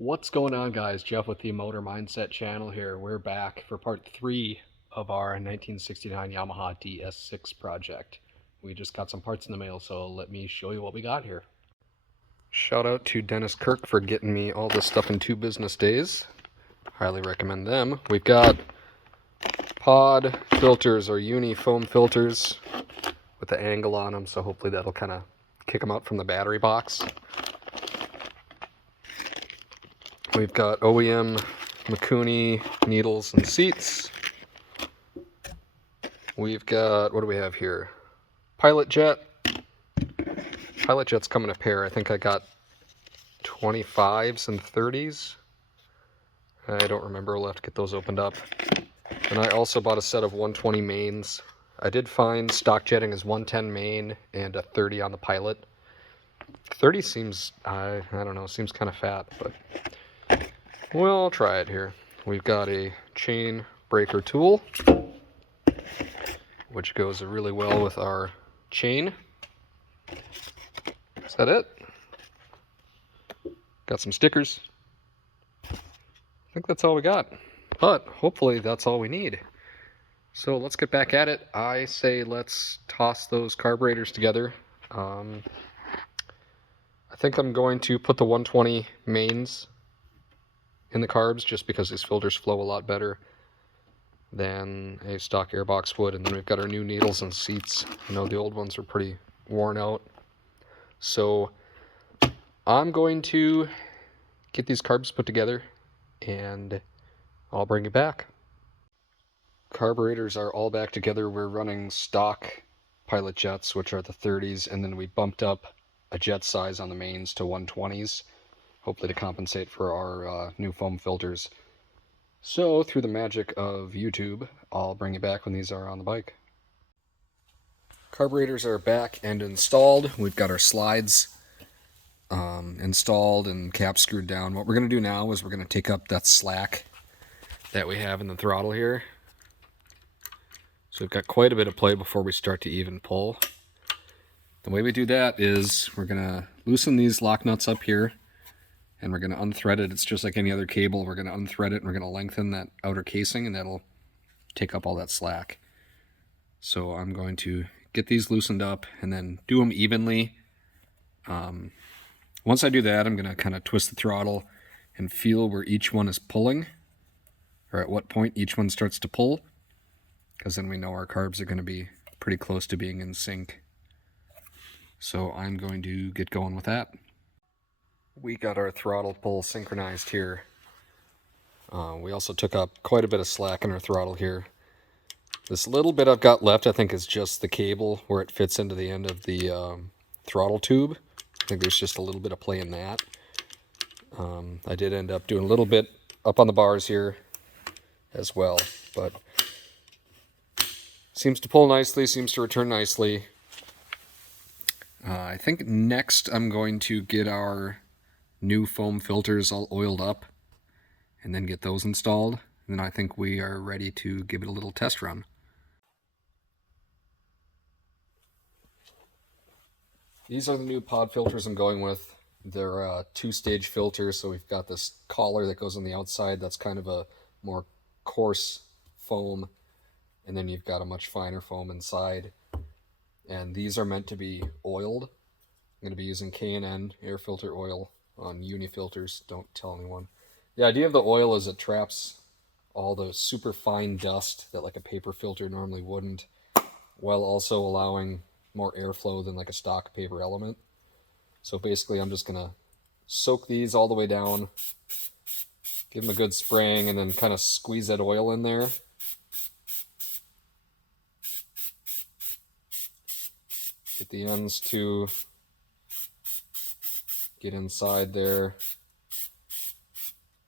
What's going on, guys? Jeff with the Motor Mindset channel here. We're back for part 3 of our 1969 Yamaha DS6 project. We just got some parts in the mail, so let me show you what we got here. Shout out to Dennis Kirk for getting me all this stuff in 2 business days. Highly recommend them. We've got pod filters or uni foam filters with the angle on them, so hopefully that'll kind of kick them out from the battery box. We've got OEM Mikuni needles and seats. We've got, what do we have here? Pilot Jet. Pilot Jet's come in a pair. I think I got 25s and 30s. I don't remember. We'll have to get those opened up. And I also bought a set of 120 mains. I did find stock jetting is 110 main and a 30 on the Pilot. 30 seems, I don't know, seems kind of fat, but we'll try it here. We've got a chain breaker tool, which goes really well with our chain. Is that it? Got some stickers. I think that's all we got, but hopefully that's all we need. So let's get back at it. I say let's toss those carburetors together. I think I'm going to put the 120 mains in the carbs just because these filters flow a lot better than a stock airbox would. And then we've got our new needles and seats. I know the old ones are pretty worn out. So I'm going to get these carbs put together and I'll bring it back. Carburetors are all back together. We're running stock Pilot Jets, which are the 30s, and then we bumped up a jet size on the mains to 120s. Hopefully to compensate for our new foam filters. So, through the magic of YouTube, I'll bring you back when these are on the bike. Carburetors are back and installed. We've got our slides installed and caps screwed down. What we're going to do now is we're going to take up that slack that we have in the throttle here. So we've got quite a bit of play before we start to even pull. The way we do that is we're going to loosen these lock nuts up here. And we're going to unthread it. It's just like any other cable. We're going to unthread it and we're going to lengthen that outer casing, and that'll take up all that slack. So I'm going to get these loosened up and then do them evenly. Once I do that, I'm going to kind of twist the throttle and feel where each one is pulling, or at what point each one starts to pull, because then we know our carbs are going to be pretty close to being in sync. So I'm going to get going with that. We got our throttle pull synchronized here. We also took up quite a bit of slack in our throttle here. This little bit I've got left, I think, is just the cable where it fits into the end of the throttle tube. I think there's just a little bit of play in that. I did end up doing a little bit up on the bars here as well, but seems to pull nicely, seems to return nicely. I think next I'm going to get our new foam filters all oiled up and then get those installed. And then I think we are ready to give it a little test run. These are the new pod filters I'm going with. They're two-stage filters, so we've got this collar that goes on the outside that's kind of a more coarse foam, and then you've got a much finer foam inside. And these are meant to be oiled. I'm going to be using K&N air filter oil on uni filters. Don't tell anyone. The idea of the oil is it traps all the super fine dust that like a paper filter normally wouldn't, while also allowing more airflow than like a stock paper element. So basically I'm just going to soak these all the way down, give them a good spraying, and then kind of squeeze that oil in there. Get the ends to get inside there.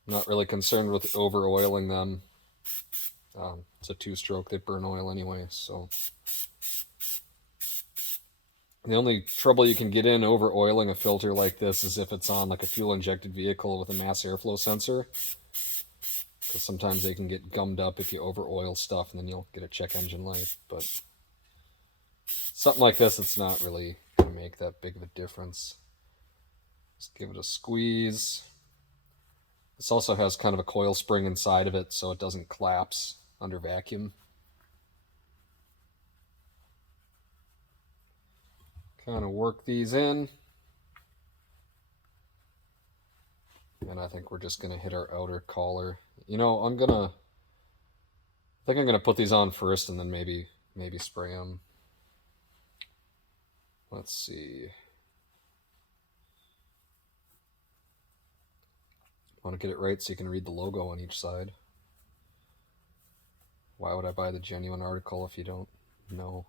I'm not really concerned with over oiling them. It's a two-stroke, they burn oil anyway, so. The only trouble you can get in over oiling a filter like this is if it's on like a fuel injected vehicle with a mass airflow sensor, because sometimes they can get gummed up if you over oil stuff and then you'll get a check engine light. But something like this, it's not really going to make that big of a difference. Just give it a squeeze. This also has kind of a coil spring inside of it so it doesn't collapse under vacuum. Kind of work these in. And I think we're just going to hit our outer collar. You know, I think I'm going to put these on first and then maybe spray them. Let's see. I want to get it right so you can read the logo on each side. Why would I buy the genuine article if you don't know?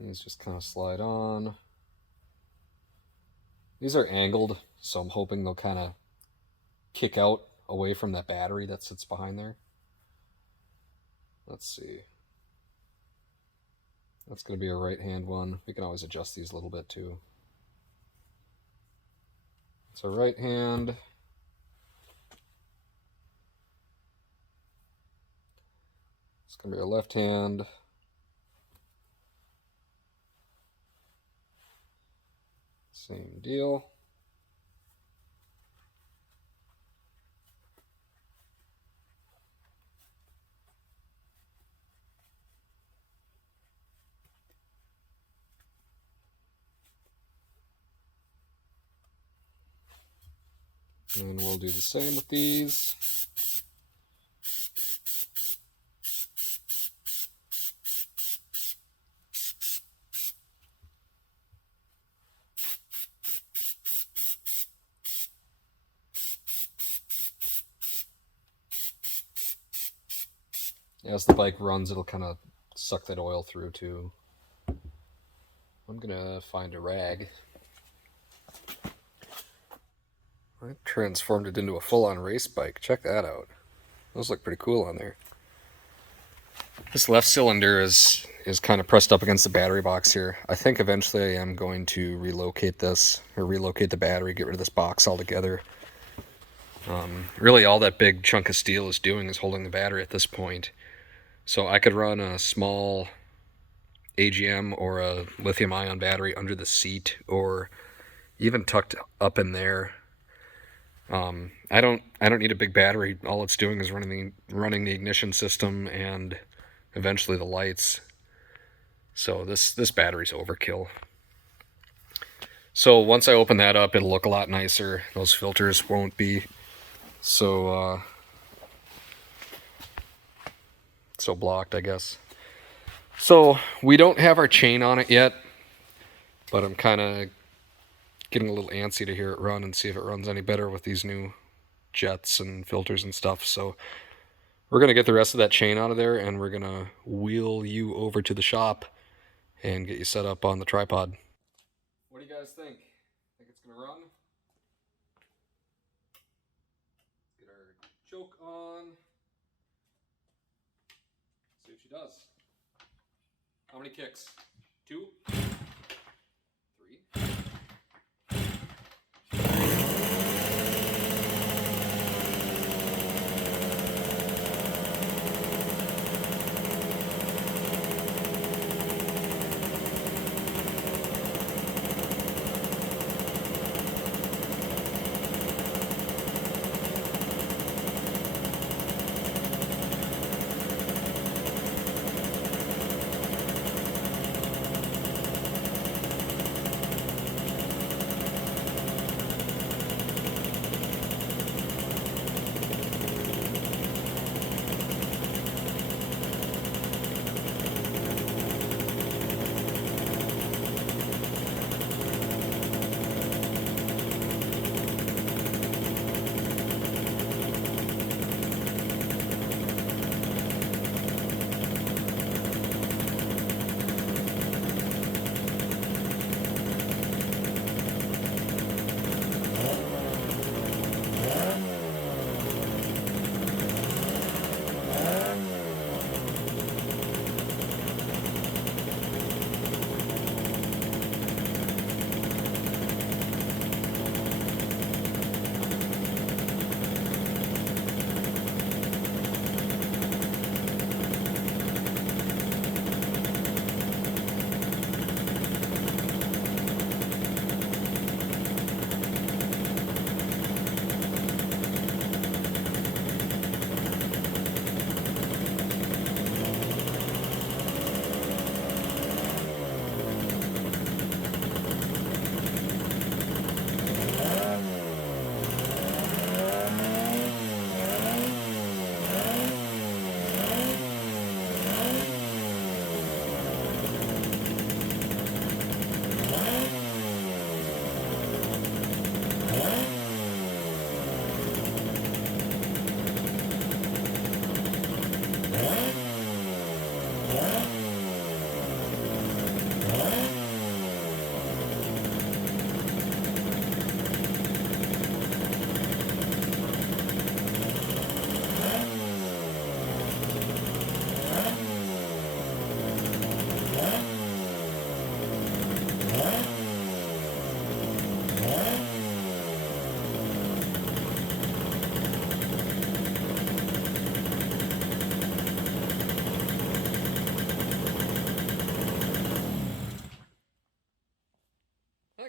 These just kind of slide on. These are angled, so I'm hoping they'll kind of kick out away from that battery that sits behind there. Let's see. That's going to be a right-hand one. We can always adjust these a little bit too. It's a right hand. It's going to be a left hand. Same deal. And we'll do the same with these. As the bike runs, it'll kind of suck that oil through too. I'm gonna find a rag. I transformed it into a full-on race bike. Check that out. Those look pretty cool on there. This left cylinder is kind of pressed up against the battery box here. I think eventually I am going to relocate this, or relocate the battery, get rid of this box altogether. Really all that big chunk of steel is doing is holding the battery at this point. So I could run a small AGM or a lithium-ion battery under the seat, or even tucked up in there. I don't need a big battery. All it's doing is running the ignition system and eventually the lights. So this battery's overkill. So once I open that up, it'll look a lot nicer. Those filters won't be so blocked, I guess. So we don't have our chain on it yet, but I'm kind of getting a little antsy to hear it run and see if it runs any better with these new jets and filters and stuff. So we're going to get the rest of that chain out of there, and we're going to wheel you over to the shop and get you set up on the tripod. What do you guys think? Think it's going to run? Get our choke on. See what she does. How many kicks? 2? 3?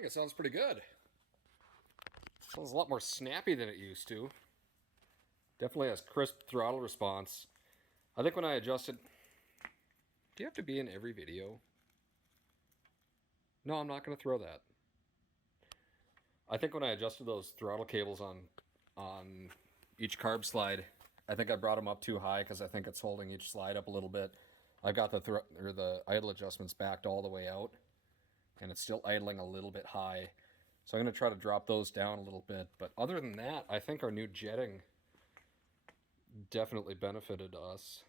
it sounds pretty good. Sounds a lot more snappy than it used to. Definitely has crisp throttle response. I think when I adjusted... Do you have to be in every video? No, I'm not going to throw that. I think when I adjusted those throttle cables on each carb slide, I think I brought them up too high because I think it's holding each slide up a little bit. I got the idle adjustments backed all the way out, and it's still idling a little bit high. So I'm going to try to drop those down a little bit. But other than that, I think our new jetting definitely benefited us.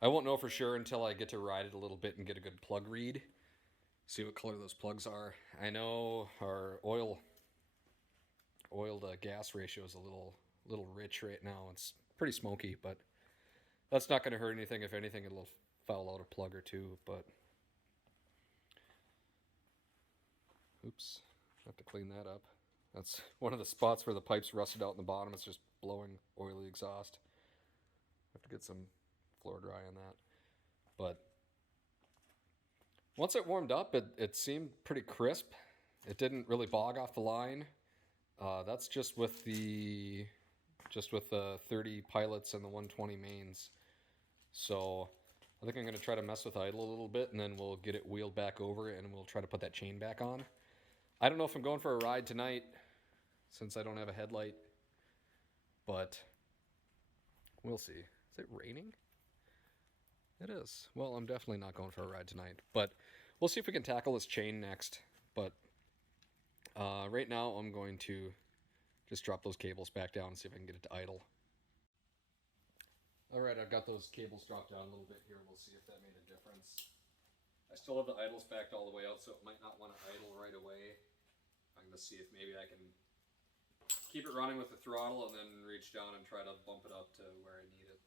I won't know for sure until I get to ride it a little bit and get a good plug read. See what color those plugs are. I know our oil to gas ratio is a little rich right now. It's pretty smoky, but that's not going to hurt anything. If anything, it'll foul out a plug or two. But oops, I have to clean that up. That's one of the spots where the pipe's rusted out in the bottom. It's just blowing oily exhaust. I have to get some floor dry on that. But once it warmed up, it seemed pretty crisp. It didn't really bog off the line. That's just with the 30 pilots and the 120 mains. So I think I'm going to try to mess with idle a little bit, and then we'll get it wheeled back over, and we'll try to put that chain back on. I don't know if I'm going for a ride tonight, since I don't have a headlight, but we'll see. Is it raining? It is. Well, I'm definitely not going for a ride tonight, but we'll see if we can tackle this chain next. But right now I'm going to just drop those cables back down and see if I can get it to idle. Alright, I've got those cables dropped down a little bit here. We'll see if that made a difference. I still have the idles backed all the way out, so it might not want to idle right away. I'm going to see if maybe I can keep it running with the throttle and then reach down and try to bump it up to where I need it.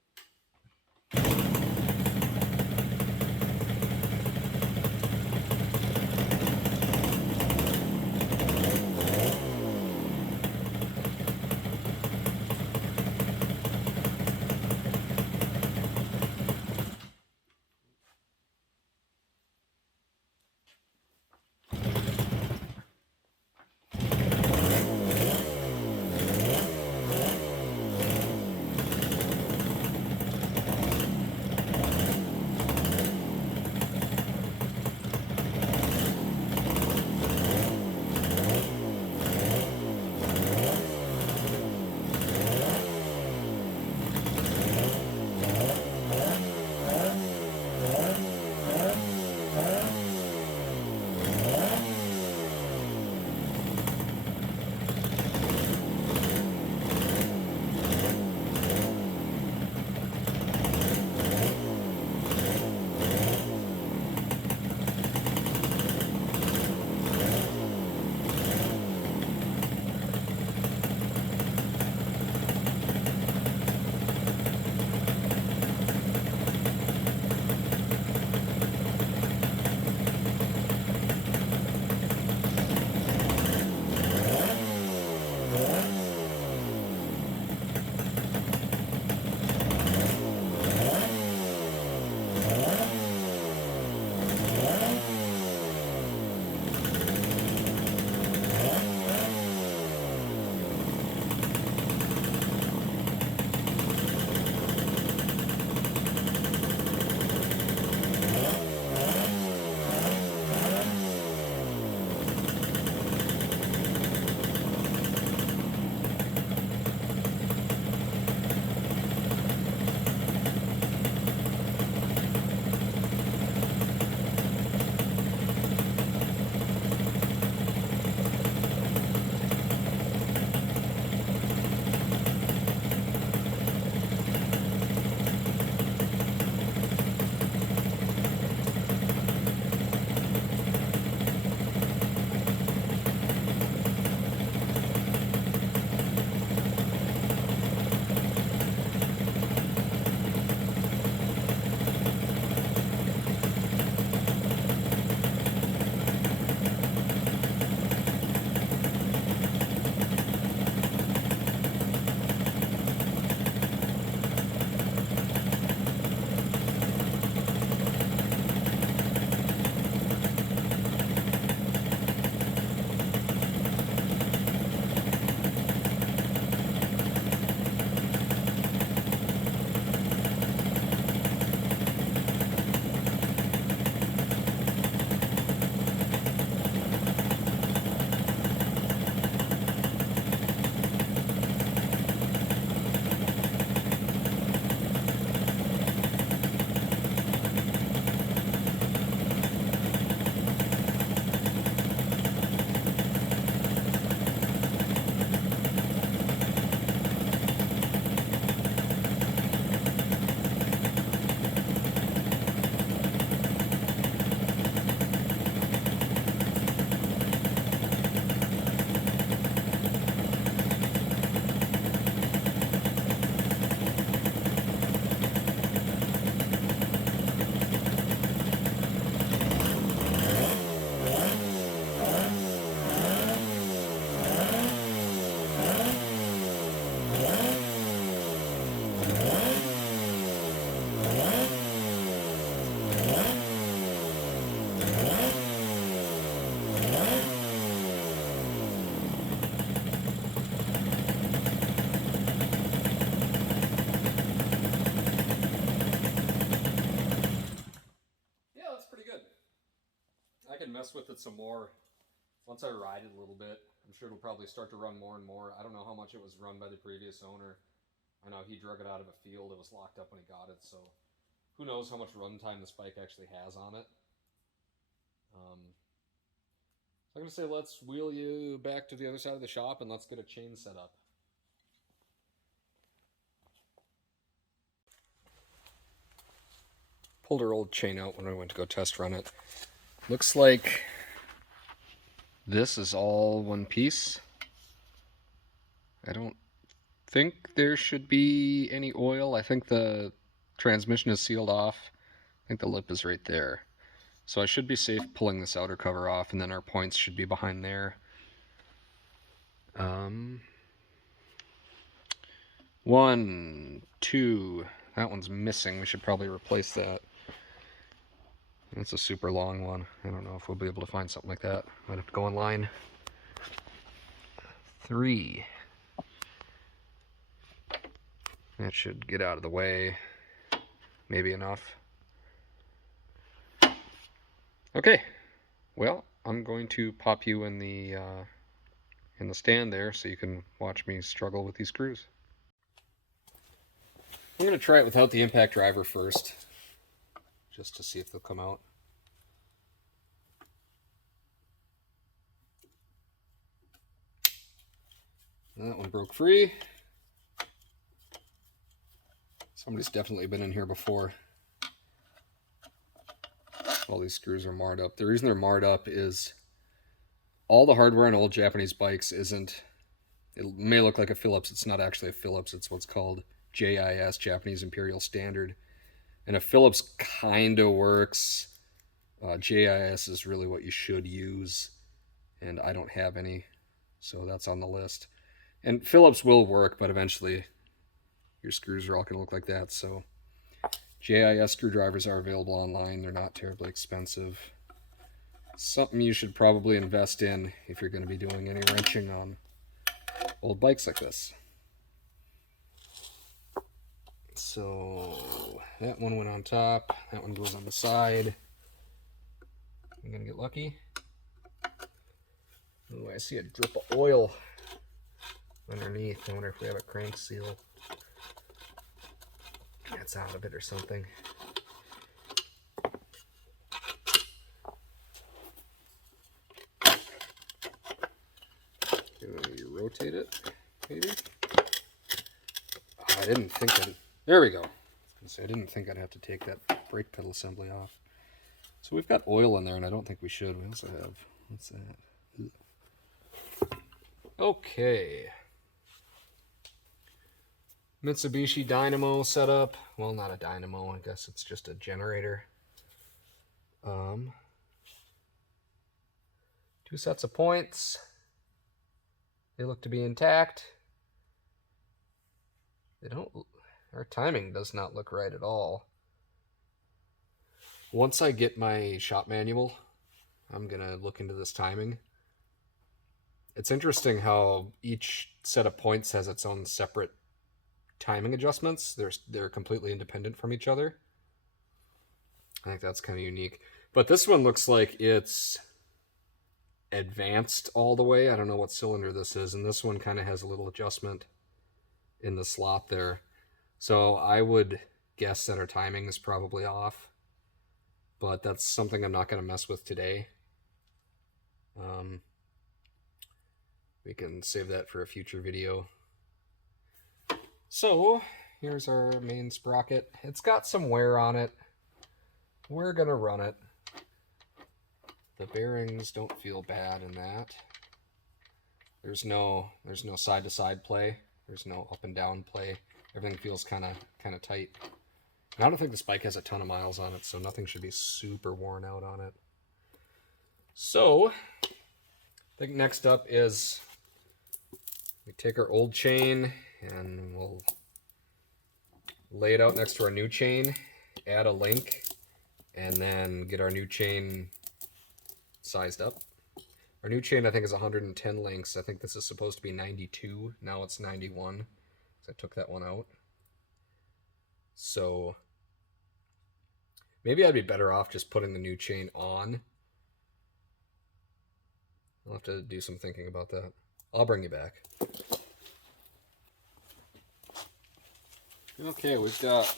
mess with it some more. Once I ride it a little bit, I'm sure it'll probably start to run more and more. I don't know how much it was run by the previous owner. I know he drug it out of a field. It was locked up when he got it, so who knows how much runtime this bike actually has on it. So I'm going to say let's wheel you back to the other side of the shop and let's get a chain set up. Pulled our old chain out when I went to go test run it. Looks like this is all one piece. I don't think there should be any oil. I think the transmission is sealed off. I think the lip is right there. So I should be safe pulling this outer cover off, and then our points should be behind there. 1, 2, that one's missing. We should probably replace that. That's a super long one. I don't know if we'll be able to find something like that. Might have to go online. 3. That should get out of the way. Maybe enough. Okay. Well, I'm going to pop you in the stand there so you can watch me struggle with these screws. I'm going to try it without the impact driver first, just to see if they'll come out. That one broke free. Somebody's definitely been in here before. All these screws are marred up. The reason they're marred up is all the hardware on old Japanese bikes isn't, it may look like a Phillips, it's not actually a Phillips, it's what's called JIS, Japanese Imperial Standard. And a Phillips kind of works. JIS is really what you should use, and I don't have any, so that's on the list. And Phillips will work, but eventually your screws are all going to look like that. So JIS screwdrivers are available online. They're not terribly expensive. Something you should probably invest in if you're going to be doing any wrenching on old bikes like this. So that one went on top. That one goes on the side. I'm going to get lucky. Oh, I see a drip of oil underneath. I wonder if we have a crank seal. That's out of it or something. You rotate it, maybe? Oh, I didn't think I'd... There we go. I didn't think I'd have to take that brake pedal assembly off. So we've got oil in there, and I don't think we should. We also have... What's that? Okay. Mitsubishi dynamo setup. Well, not a dynamo. I guess it's just a generator. 2 sets of points. They look to be intact. They don't... Our timing does not look right at all. Once I get my shop manual, I'm going to look into this timing. It's interesting how each set of points has its own separate timing adjustments. They're completely independent from each other. I think that's kind of unique. But this one looks like it's advanced all the way. I don't know what cylinder this is, and this one kind of has a little adjustment in the slot there. So I would guess that our timing is probably off, but that's something I'm not going to mess with today. We can save that for a future video. So here's our main sprocket. It's got some wear on it. We're gonna run it. The bearings don't feel bad in that. There's no side to side play. There's no up and down play. Everything feels kind of tight. And I don't think this bike has a ton of miles on it, so nothing should be super worn out on it. So I think next up is we take our old chain and we'll lay it out next to our new chain, add a link, and then get our new chain sized up. Our new chain, I think, is 110 links. I think this is supposed to be 92. Now it's 91, so I took that one out. So maybe I'd be better off just putting the new chain on I'll have to do some thinking about that. I'll bring you back. Okay, we've got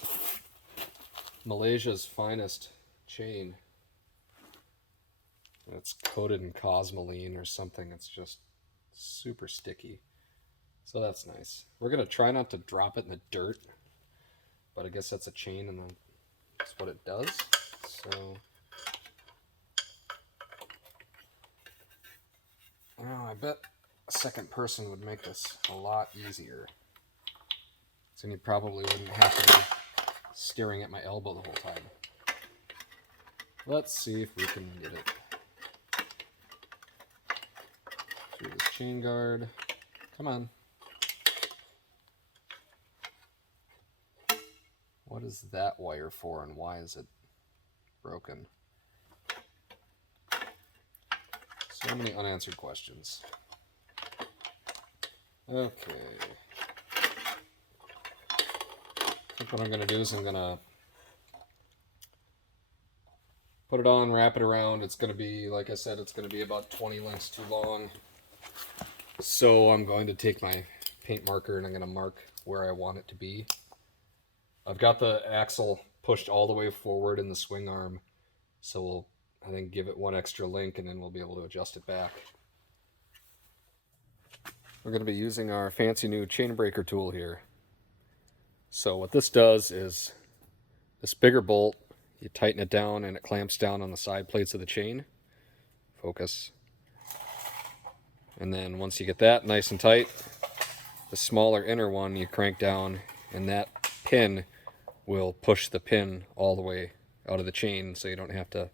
Malaysia's finest chain. It's coated in cosmoline or something. It's just super sticky. So that's nice. We're going to try not to drop it in the dirt, but I guess that's a chain and that's what it does. So, oh, I bet a second person would make this a lot easier. So you probably wouldn't have to be staring at my elbow the whole time. Let's see if we can get it through this chain guard. Come on. What is that wire for and why is it broken? So many unanswered questions. Okay. I think what I'm going to do is I'm going to put it on, wrap it around. It's going to be, like I said, it's going to be about 20 lengths too long. So I'm going to take my paint marker and I'm going to mark where I want it to be. I've got the axle pushed all the way forward in the swing arm, so we'll, I think, give it one extra link and then we'll be able to adjust it back. We're going to be using our fancy new chain breaker tool here. So what this does is, this bigger bolt, you tighten it down and it clamps down on the side plates of the chain. Focus. And then once you get that nice and tight, the smaller inner one you crank down and that pin will push the pin all the way out of the chain so you don't have to,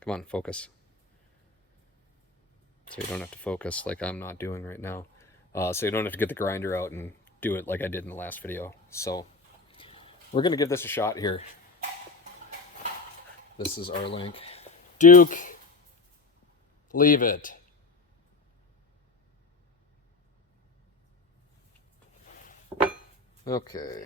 come on, focus. So you don't have to focus like I'm not doing right now. So you don't have to get the grinder out and do it like I did in the last video. So we're going to give this a shot here. This is our link. Duke, leave it. Okay.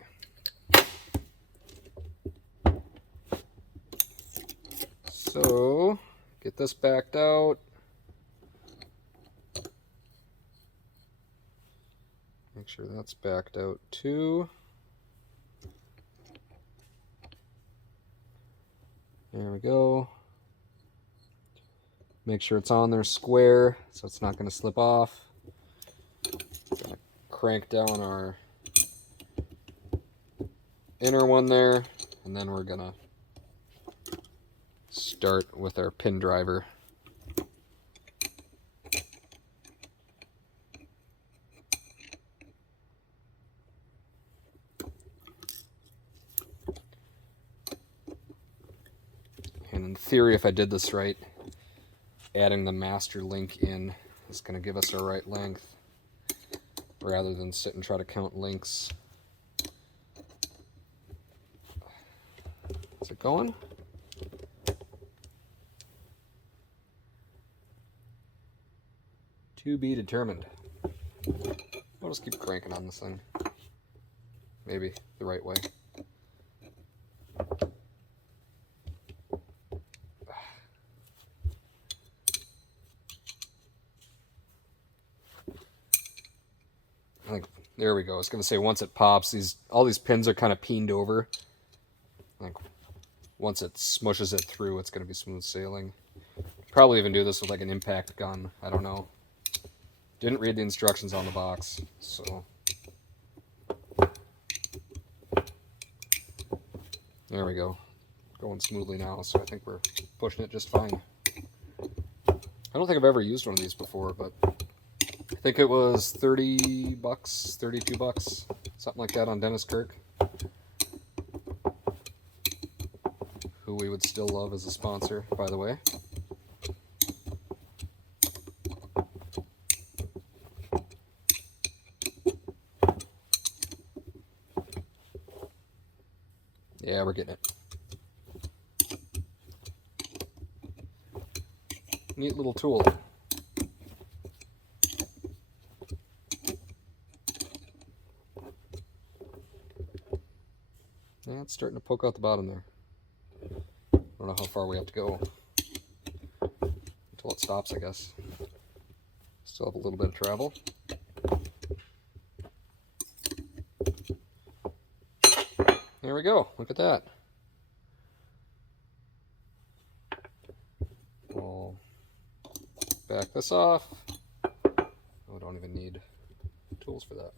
So, get this backed out. Make sure that's backed out too. There we go. Make sure it's on there square so it's not going to slip off. Gonna crank down our inner one there, and then we're going to start with our pin driver. And in theory, if I did this right, adding the master link in is going to give us our right length rather than sit and try to count links. Is it going? To be determined. I'll just keep cranking on this thing. Maybe the right way. I think, there we go. I was going to say, once it pops, all these pins are kind of peened over. Like, once it smushes it through, it's going to be smooth sailing. Probably even do this with like an impact gun. I don't know. Didn't read the instructions on the box, so. There we go. Going smoothly now, so I think we're pushing it just fine. I don't think I've ever used one of these before, but I think it was 30 bucks, 32 bucks, something like that on Dennis Kirk, who we would still love as a sponsor, by the way. Yeah, we're getting it. Neat little tool. Yeah, it's starting to poke out the bottom there. I don't know how far we have to go until it stops, I guess. Still have a little bit of travel. There we go. Look at that. We'll back this off. We don't even need tools for that.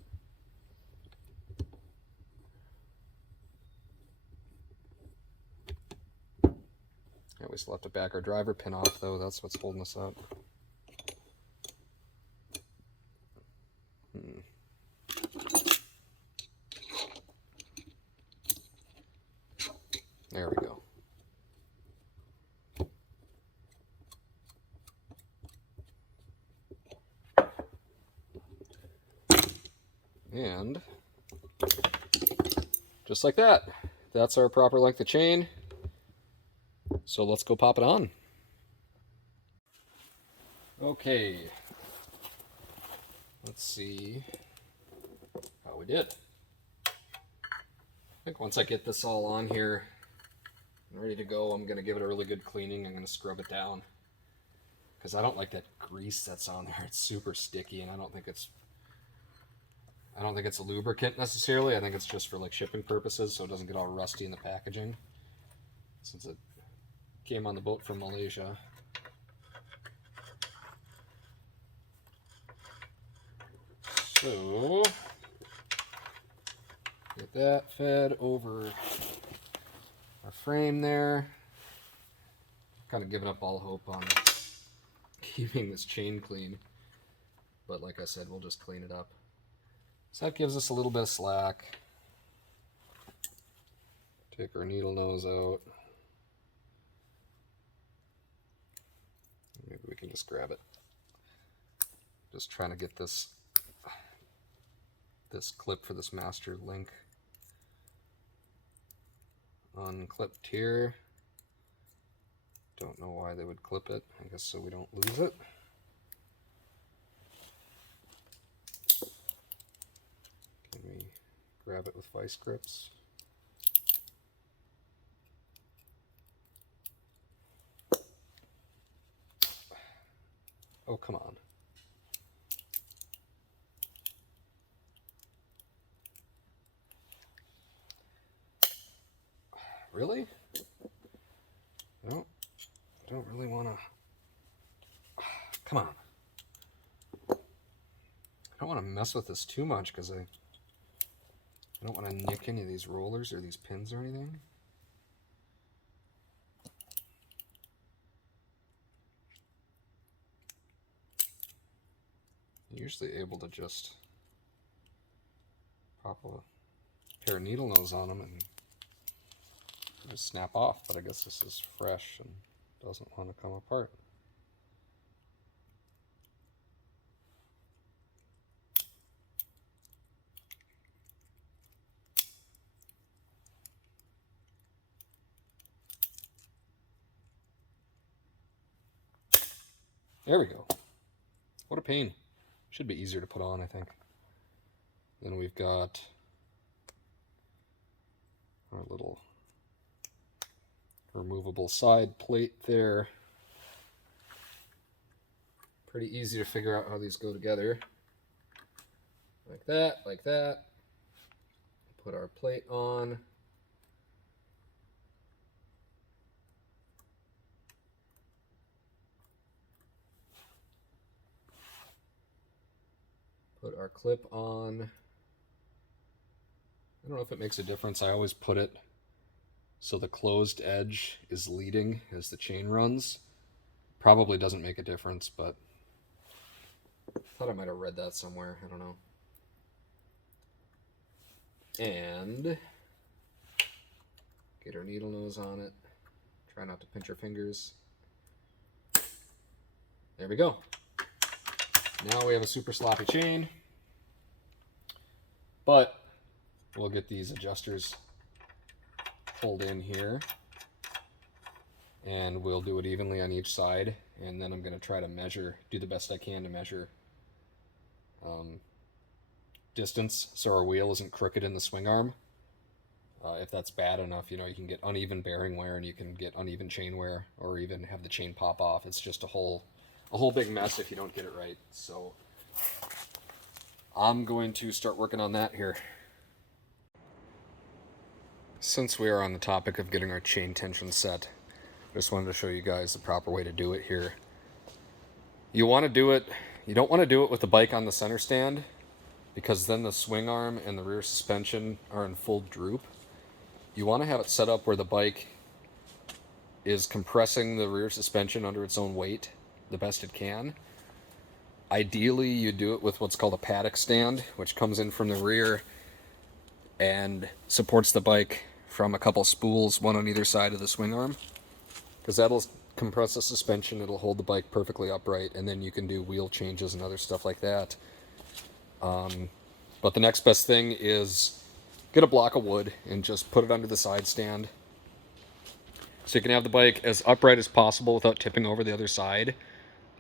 Yeah, we still have to back our driver pin off, though. That's what's holding us up. There we go. And just like that, that's our proper length of chain. So let's go pop it on. Okay, let's see how we did. I think once I get this all on here and ready to go, I'm going to give it a really good cleaning. I'm going to scrub it down because I don't like that grease that's on there. It's super sticky, and I don't think it's a lubricant necessarily. I think it's just for like shipping purposes, so it doesn't get all rusty in the packaging, since it came on the boat from Malaysia. So get that fed over our frame there. Kind of giving up all hope on keeping this chain clean, but like I said, we'll just clean it up. So that gives us a little bit of slack. Take our needle nose out. Maybe we can just grab it. Just trying to get this clip for this master link unclipped here. Don't know why they would clip it. I guess so we don't lose it. Can we grab it with vice grips? Oh, come on. Really? No, I don't really want to. Come on. I don't want to mess with this too much because I don't want to nick any of these rollers or these pins or anything. I'm usually able to just pop a pair of needle nose on them and just snap off, but I guess this is fresh and doesn't want to come apart. There we go. What a pain. Should be easier to put on, I think. Then we've got our little removable side plate there. Pretty easy to figure out how these go together. Like that, like that. Put our plate on. Put our clip on. I don't know if it makes a difference. I always put it so the closed edge is leading as the chain runs. Probably doesn't make a difference, but I thought I might have read that somewhere. I don't know. And get our needle nose on it. Try not to pinch our fingers. There we go. Now we have a super sloppy chain, but we'll get these adjusters pulled in here and we'll do it evenly on each side, and then I'm going to try to measure, do the best I can to measure distance so our wheel isn't crooked in the swing arm. If that's bad enough, you know, you can get uneven bearing wear and you can get uneven chain wear or even have the chain pop off. It's just a whole a whole big mess if you don't get it right. So I'm going to start working on that here. Since we are on the topic of getting our chain tension set, I just wanted to show you guys the proper way to do it here. You want to do it, you don't want to do it with the bike on the center stand, because then the swing arm and the rear suspension are in full droop. You want to have it set up where the bike is compressing the rear suspension under its own weight the best it can. Ideally, you do it with what's called a paddock stand, which comes in from the rear and supports the bike from a couple spools, one on either side of the swing arm, because that'll compress the suspension, it'll hold the bike perfectly upright, and then you can do wheel changes and other stuff like that. But the next best thing is get a block of wood and just put it under the side stand, so you can have the bike as upright as possible without tipping over the other side.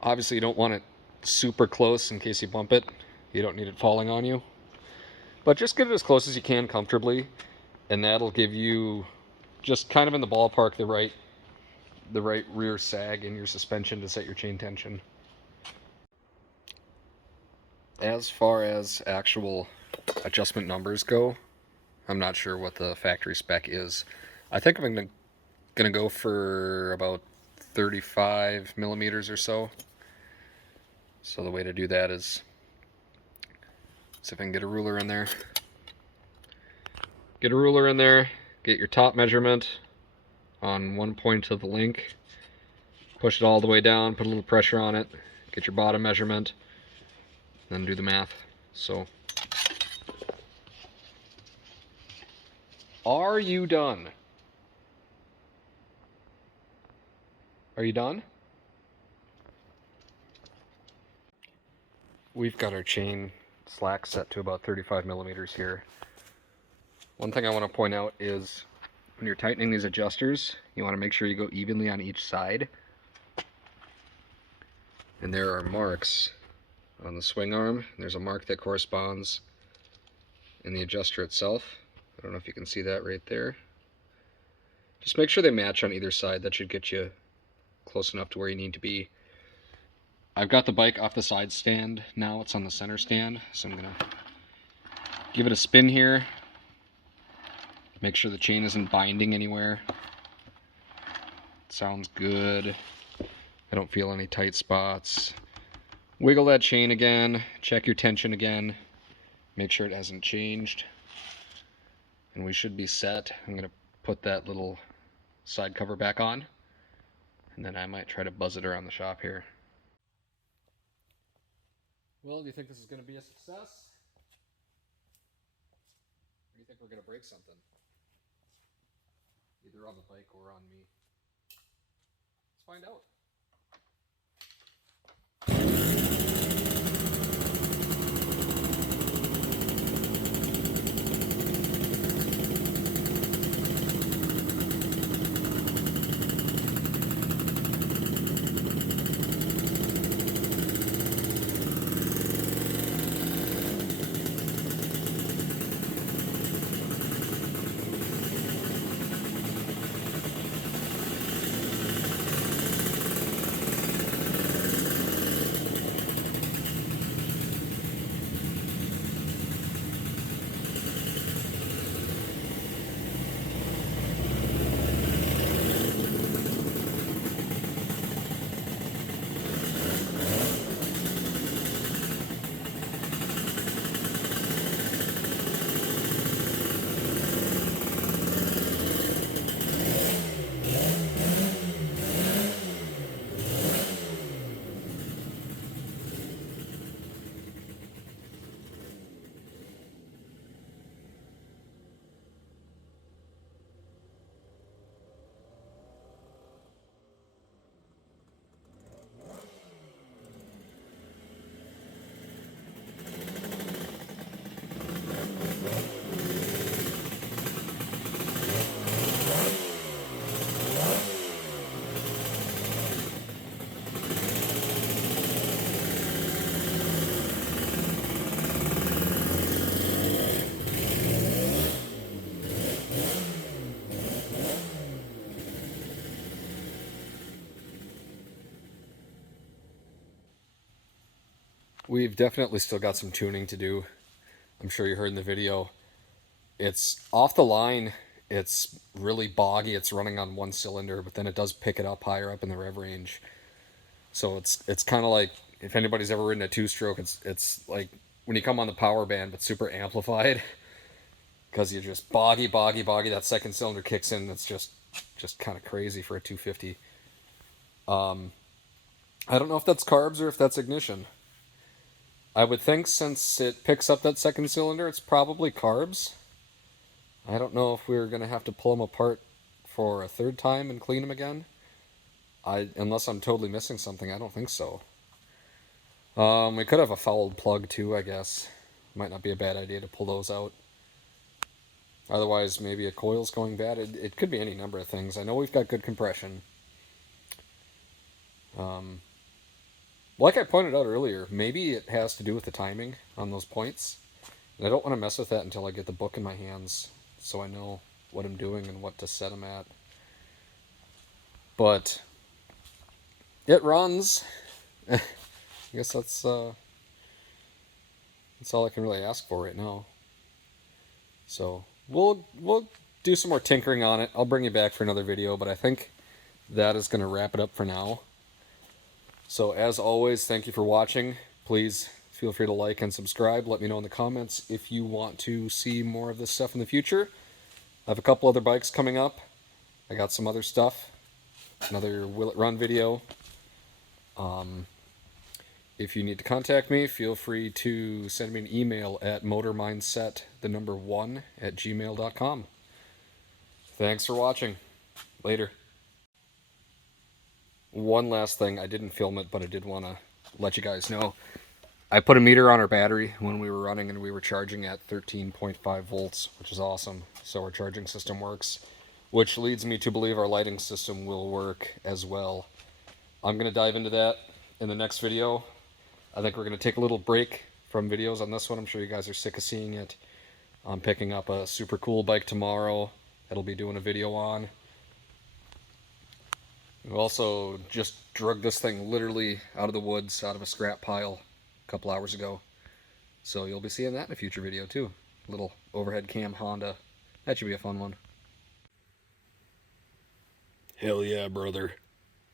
Obviously, you don't want it super close in case you bump it. You don't need it falling on you. But just get it as close as you can comfortably, and that'll give you just kind of in the ballpark the right rear sag in your suspension to set your chain tension. As far as actual adjustment numbers go, I'm not sure what the factory spec is. I think I'm gonna go for about 35 millimeters or so. So the way to do that is, see if I can get a ruler in there. Get a ruler in there, get your top measurement on one point of the link, push it all the way down, put a little pressure on it, get your bottom measurement, then do the math. So, are you done? Are you done? We've got our chain slack set to about 35 millimeters here. One thing I want to point out is when you're tightening these adjusters, you want to make sure you go evenly on each side. And there are marks on the swing arm. There's a mark that corresponds in the adjuster itself. I don't know if you can see that right there. Just make sure they match on either side. That should get you close enough to where you need to be. I've got the bike off the side stand now. It's on the center stand, so I'm going to give it a spin here. Make sure the chain isn't binding anywhere. Sounds good. I don't feel any tight spots. Wiggle that chain again. Check your tension again. Make sure it hasn't changed. And we should be set. I'm going to put that little side cover back on, and then I might try to buzz it around the shop here. Well, do you think this is going to be a success? Or do you think we're going to break something? Either on the bike or on me. Let's find out. We've definitely still got some tuning to do. I'm sure you heard in the video. It's off the line. It's really boggy. It's running on one cylinder, but then it does pick it up higher up in the rev range. So it's kind of like, if anybody's ever ridden a two-stroke, it's like when you come on the power band, but super amplified. Because you're just boggy. That second cylinder kicks in. That's just kind of crazy for a 250. I don't know if that's carbs or if that's ignition. I would think since it picks up that second cylinder, it's probably carbs. I don't know if we're going to have to pull them apart for a third time and clean them again. Unless I'm totally missing something, I don't think so. We could have a fouled plug too, I guess. Might not be a bad idea to pull those out. Otherwise, maybe a coil's going bad. It could be any number of things. I know we've got good compression. Like I pointed out earlier, maybe it has to do with the timing on those points. And I don't want to mess with that until I get the book in my hands, so I know what I'm doing and what to set them at. But it runs. I guess that's all I can really ask for right now. So we'll do some more tinkering on it. I'll bring you back for another video, but I think that is going to wrap it up for now. So as always, thank you for watching. Please feel free to like and subscribe. Let me know in the comments if you want to see more of this stuff in the future. I have a couple other bikes coming up. I got some other stuff. Another Will It Run video. If you need to contact me, feel free to send me an email at motormindset1@gmail.com. Thanks for watching. Later. One last thing, I didn't film it, but I did want to let you guys know. I put a meter on our battery when we were running, and we were charging at 13.5 volts, which is awesome. So our charging system works, which leads me to believe our lighting system will work as well. I'm going to dive into that in the next video. I think we're going to take a little break from videos on this one. I'm sure you guys are sick of seeing it. I'm picking up a super cool bike tomorrow that'll be doing a video on. We also just drug this thing literally out of the woods, out of a scrap pile a couple hours ago. So you'll be seeing that in a future video too. Little overhead cam Honda. That should be a fun one. Hell yeah, brother.